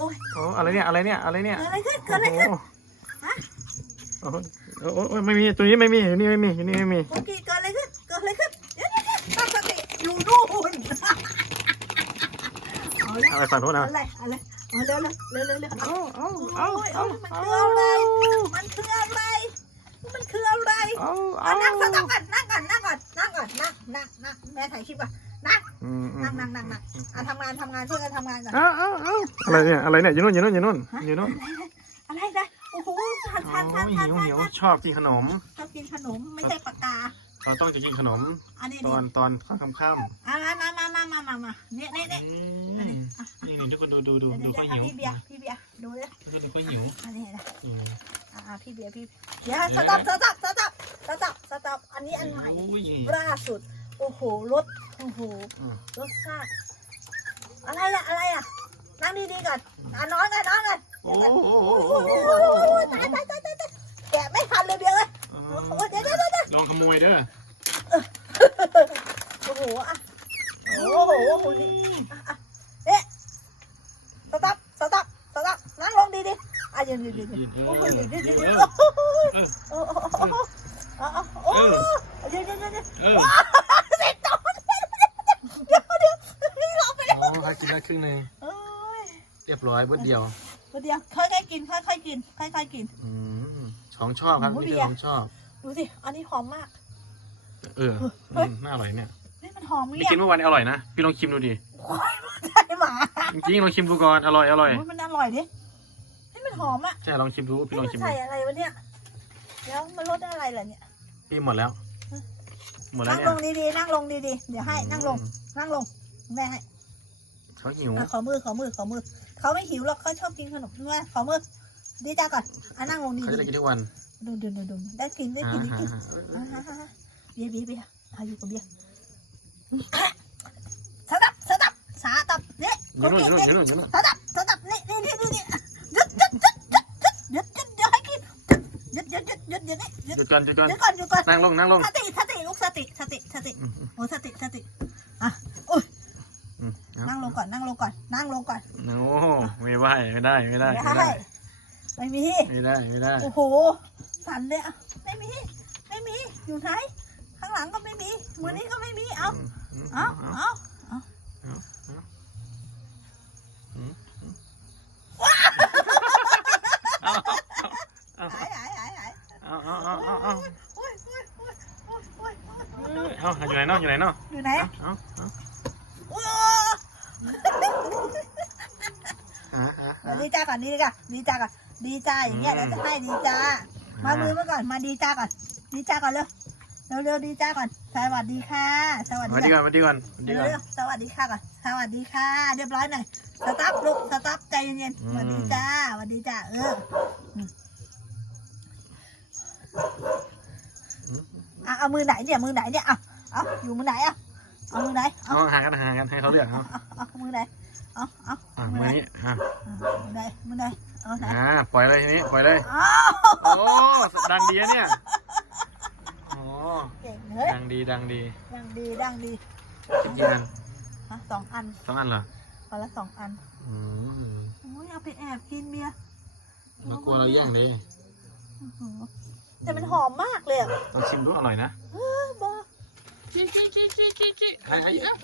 โอ้ยโอ้อะไรเนี่ยอะไรเนี่ยอะไรเนี่ยเกิดอะไรขึ้นเกิดอะไรขึ้นโอ้โหโอ้โหโอ้โหไม่มีตัวนี้ไม่มีอยู่นี่ไม่มีอยู่นี่ไม่มีเมื่อกี้เกิดอะไรขึ้นเกิดอะไรขึ้นเดี๋ยวเดี๋ยวเดี๋ยวตั้งสติอยู่นู่นเอาละอะไรฝั่งโน้นเอาอะเลยเอาเลยเอาเร็วเร็วเร็วเร็วเร็วเอาเอาโอ้เอายเอามันคืออะไรมันคืออะไรมันคืออะไรเอาเอานั่งซะนั่งก่อนนั่งก่อนนั่งก่อนนั่งก่อนนั่งนั่งนั่งแม่ถ่ายคลิปก่อนนั่งอื มอืมนั่งนั่งนั่งนั่งอะทำงานทำงานช่วยกันทำงานก่อนเอาเอาเอาอะไรเนี่ยอะไรเนี่ยอยู่นู่นอยู่นู่นอยู่นู่นอยู่นู่นอะไรนะโอ้โหทานโอ้ทานทานยทานหิวทานหิวทานชอบกินขนมชอบกินขนมไม่ใช่ปากกา เราต้องจะกินขนม อันนี้ตนี่อนตอนค่ำค่ำอะมามามามามามามาเนี่ยเนี่ยเนี่ยๆนี่นี่นี่ทุกคนดูดูดูเดี๋ยวดูเดี๋ยวเขาหิวพี่เบียร์พี่เบียร์ดูเลยทุกคนดูเขาหิวอันนี้นะอืมอ่าพี่เบียร์พี่เดี๋ยวสต็อปสต็อปสต็อปสต็อปสต็อปอันนี้อันใหม่โอ้ยล่าสุด โอ้โหรสโอ้โหอืมรสชาติอะไรอะอะไรอะนั่งดีๆก่อนอะนอนกันนอนกันโอ้โหโอ้โหตายตายตายตายตายแกะไม่ทันเลยเบียร์เลยโอ้โหเดี๋ยวเดี๋ยวเดี๋ยวเดี๋ยวลองขโมยเด้อโอ้โหอะโอ้โหโอ้โหนี่อะอะเอ๊ะสต็อปสต็อปสต็อปนั่งลงดีๆอะยืนยืนยืนยืนโอ้โหยืนยืนยืนยืนโอ้โหโอ้โหโอ้โหโอ้โหโอ้โหยืนยืนยืนยืน เออ เสร็จต่อเดี๋ยวเดี๋ยวเราไปแล้ว โอ้ให้กินได้ครึ่งหนึง เอ้ย เรีย บร้อยเบิดเดียวเดี๋ยวค่อยๆกินค่อยๆกินค่อยๆกิน อืมของชอบครับโอ้ยนี่คือเบียร์ของชอบ ดูสิ อันนี้หอมมาก เอออืมน่าอร่อยเนี่ยนี่มันหอมไปเนี่ยกินเมื่อวานอร่อยนะพี่ลองชิมดูดิควายมาใช่หมาจริงๆลองชิมดูก่อนอร่อยอร่อยโอ้ยมันอร่อยดินี่มันหอมอะใช่ลองชิมดูพี่นี่ลองมันชิมดูใส่อะไรวะเนี่ยแล้วมันรสอะไรล่ะเนี่ย พี่หมดแล้วหมดแล้วนั่งเนี่ยลงดีๆนั่งลงดีๆเดี๋ยวให้นั่งลงอืมนั่งลงแม่ให้เขาหิวอะขอมือขอมือขอมือ เขาไม่หิวหรอกเขาชอบกินขนมแม่ขอมือดีจ้าก่อนอะนั่งลงดีเขาจะได้กินทุกวันๆดูดูดูดูได้กินได้กินได้อ่ากินฮะอ่าฮะฮะเบียร์เบียร์เบียร์พาอยู่กับเบียร์สตับสตับสาตับเนี่ยอยู่นู่นอยู่นู่นอยู่นู่นอยู่นู่นสตับสตับนี่นี่นี่นี่หยุดหยุดหยุดหยุดหยุดหยุดหยุดเดี๋ยวให้กินหยุดหยุดหยุดหยุดหยุดนี่หยุดหยุดก่อนหยุดก่อนหยุดก่อนหยุดก่อนนั่งลงนั่งลงสติสติลูกสติสติสติอืมอืมโอ้สติสติอะโอ้ย อืมเอา นั่งลงก่อนนั่งลงก่อนนั่งลงก่อนโอ้โหไม่ไหวไม่ได้ไม่ได้ไม่ไม่ได้ให้ไม่มีไม่ได้ไม่ได้โอ้โหสั่นเลยอะไม่มีไม่มีอยู่ไหนข้างหลังก็ไม่มีมือนี้ก็ไม่มีเอาอืมเอาเอาเอาเอาเอาหายหายหายหายเอาเอาเอาเอาเอาโอ้ยโอ้ยโอ้ยโอ้ยโอ้ยโอ้ยเอาอยู่ไหนเนาะอยู่ไหนเนาะอยู่ไหน เอาเอา โอ้ย หา หาหาดีจ้าก่อนดีจ้าดีจ้าก่อนดีจ้าอย่างเงี้ยเราจะให้ดีจ้า มามือมาก่อนมาดีจ้าก่อน ดีจ้าก่อนเร็วเร็วเร็วดีจ้าก่อน สวัสดีค่ะ สวัสมาดีดีค่ะก่อนมาดีก่อนมาดีเร็วก่อนเร็วสวัสดีค่ะก่อนสวัสดีค่ะ เรียบร้อยหน่อยสต๊อปลูกสต๊อปใจเย็นอืๆมสวัสดีจ้าสวัสดีจ้าเอออืมอะเอามือไหนเนี่ยมือไหนเนี่ยเอาเอาอยู่มือไหนอะเอามือไหนเอาเอาห่างกันห่างกันให้เขาเลือกเอาเอาเอามือไหน เอาเอาอะมือมืไหอนนี้อะมือไหนมือไหนเอาไหนอ่าปล่อยเลยทีนี้ปล่อยเลยอ้าวโอ้ดังดีอะเนี่ยโอ้เก่งเลยดังดีดังดีดังดีดังดีกินกี่อันฮะสองอันสองอันเหรอคนละสองอันอืมโอ้ยเอาไปแอบกินเบียร์แล้วกลัวเราแย่งเลยอื้อหือแต่มันหอมมากเลยอะลองชิมดูอร่อยนะเออบ้าจี้จี้จี้จี้จี้จี้ไอ้ไอ้เอ้ย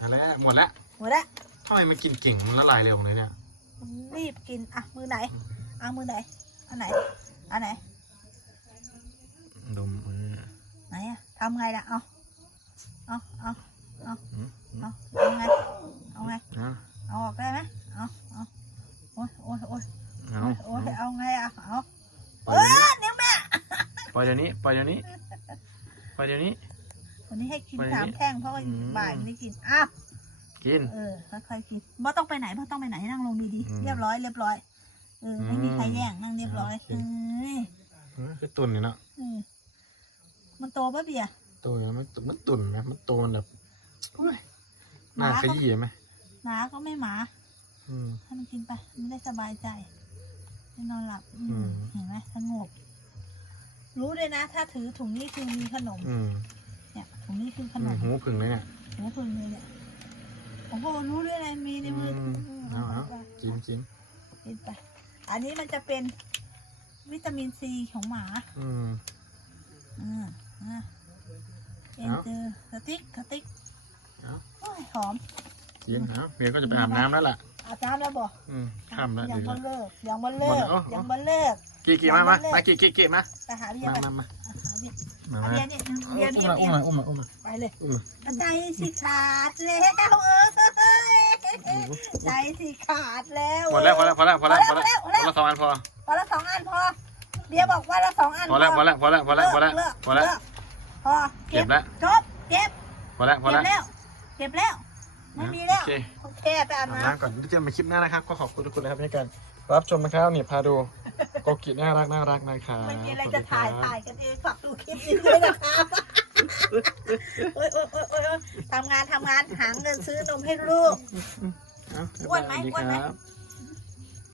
อะไรหมดแล้วหมดแล้ว ทำไมมันกินเก่งมันละลายเร็วเลยเนี่ยรีบกิน อะ มือไหนเอามือไหนอันไหนอันไหน ดมมือไหนอะทำไงล่ะ เอาเอาเอาอืมอืมเอาเอาไง เอาไงเอาเอาออกได้ไหมเอาเอาโอ้ยโอ้ยโอ้ยเอาโอ้ยเอาไงอะเอาปล่เออยเดี๋ยวนี้อนิ้วแม่ ปล่อยเดี๋ยวนี้ ปล่อยเดี๋ยวนี้ ปล่อยเดี๋ยวนี้ วันนี้ให้กินไปสามนี่แท่งเพราะว่าอืม บ่ายไม่ได้กิน อ้าว กิน เออค่อยๆกินบ่ต้องไปไหนบ่ต้องไปไหนนั่งลงดีอืมๆเรียบร้อยเรียบร้อยเออไม่มีอืมใครแย่งนั่งเรียบร้อยโอเคเอ้ยเออคือตุ่นเนี่ยเนาะเออมันโตปะเบียร์ตัวเนี่ยมันมันตุ่นไหมมันโตมันแบบโอ้ยหน้าขยี้ไหมหมาก็ไม่หมาอืม ให้มันกินไปมันได้สบายใจได้นอนหลับอืมอืม เห็นไหมสงบรู้เลยนะ ถ้าถือถุงนี้คือมีขนมอืมเนี่ยถุงนี้คือขอืนมมหูผึ่งเลยเนี่ย ถุงพึงเลยเนี่ย โอ้โหรู้ด้วยอะไรมีในมืออมอืมเอาเอากินกินกินไปอันนี้มันจะเป็นวิตามินซีของหมาอืม อืมอะเอ็นเอาเจอสติ๊กสติ๊กเอา โอ้ยหอมกินเอาเมียก็จะไปอาบน้ำแล้วล่ะ อาบน้ำแล้วบอกอืมค่ำแล้วยังดีบ่แล้วเลิกยังบ่เลิกหมดแล้วอ๋อ ยังบ่เลิก กี่กี่มามามากี่กี่กี่มาไปหาเบียมาร์ไปมามาหาเบียร์มาหามาเบียร์เนี่ยเบียร์อุ้เบีมยมาร์อุ้มมาอุ้มมาอุ้มมาไปเลยเออใจสิขาดแล้วเออ ใจสิขาดแล้วพอแล้วพอแล้วพอแล้วพอแล้วพอแล้วพอแล้วสองอันพอพอละสองอันพอเบียร์บอกว่าละสองอันพอแล้วพอแล้วพอแล้วพอแล้วพอแล้วเลิกพอแล้วเลิกพอเก็บแล้วจบเก็บพอแล้วพอเก็บแล้วแล้วเก็บแล้วไม่มีแล้วโอเคโอเคไปอาบอาบน้น้ำก่อนที่จะมาคลิปหน้านะครับ ก็ขอบคุณทุกคนนะครับในการรับชมนะครับนี่พาดูโกกิน่ารักน่ารักนะครับำไม่มีอะไรสวัสจะดีคถ่ายรับถ่ายกันเองฝากดูคลิปนี้ด้วยนะครับโอ๊ยโอ๊ยโอ๊ยโอ๊ยทำงานทำงานหาเงินซื้อนมให้ลูกเอ้าอ้วนไหม สวัสดีอ้วนไหมครับ